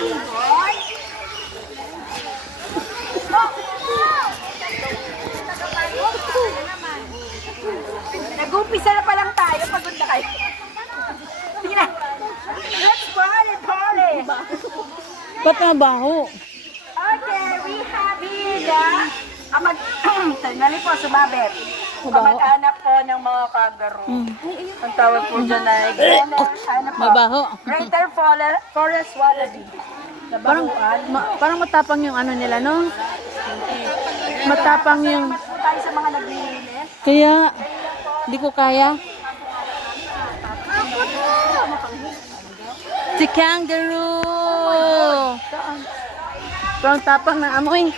Boy. Nag-umpisa na pa lang tayo. Pagod na kayo. Sige na. Let's party. Ba't nabaho? Okay, we have here the sandali po, sumabit. Kamag-anak po ng mga kangaroo. Ang tawag po dyan ay Mabaho. Greater Forest Wallaby. Parang matapang yung ano nila, no? Matapang yung... Tayo sa mga naglilinis. Kaya, hindi ko kaya. Si kangaroo! Parang tapang ng amoy.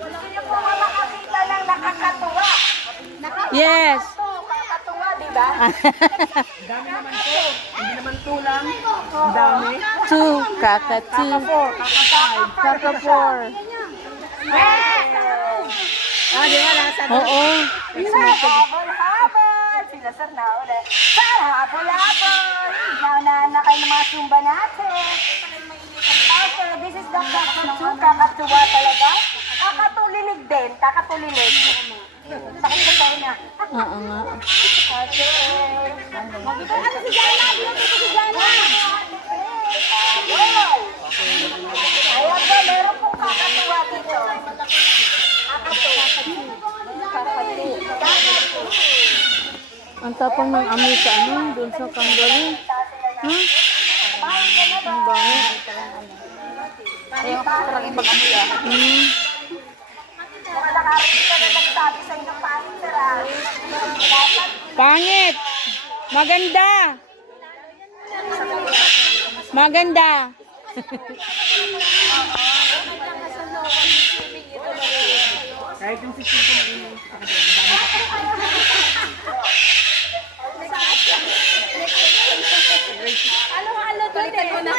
Wala niyo po makakita ng nakakatuwa. Yes! Nakakatuwa, di ba? Dami naman po. Hindi naman tulang. Dami. Two, kakatu. Kaka-four. Di ba nasa Oo. habol-habol. Sila sir na ulit. Sir, habol-habol. Naunaan na kayo ng mga sumba natin. Okay, this is the kakatu. Kakatuwa talaga. Kakatulilig din. Kakatulilig. Sakit sa tayo na. Oo nga. Okay. Ano si Jana? Dito si Jana. Habol. Ayan po, meron pong kakatuwa dito. Ang tapang ng amoy sa ano, doon sa kangaroo. Ha? Ang bango. Ayun, parang ibang amoy ah. Mga nakarating ka na nagsabi sa inyo pangit, sir ah. Pangit! Maganda! Maganda! Kahit yung 15 ko na rin. Ano, balikan mo na.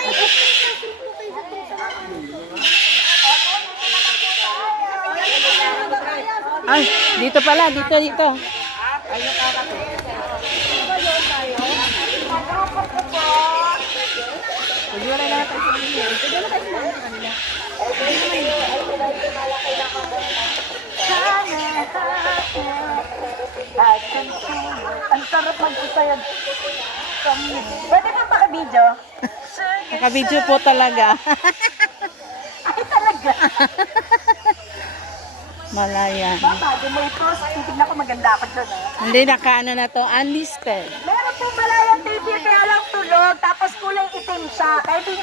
Ay, dito pala, dito. Ayun kakato. Magrupo ko po. Pagwala natin sa video. Ang sarap mag-isa yan. Pwede pa paka-video? Naka-video po talaga. Ay, talaga. Malaya. Bago mo ito, titignan ko maganda ako dyan. Hindi, nakaano na to, unlisted. Meron pong malayang TV kaya lang tulog, tapos kulay itim siya. Kaya di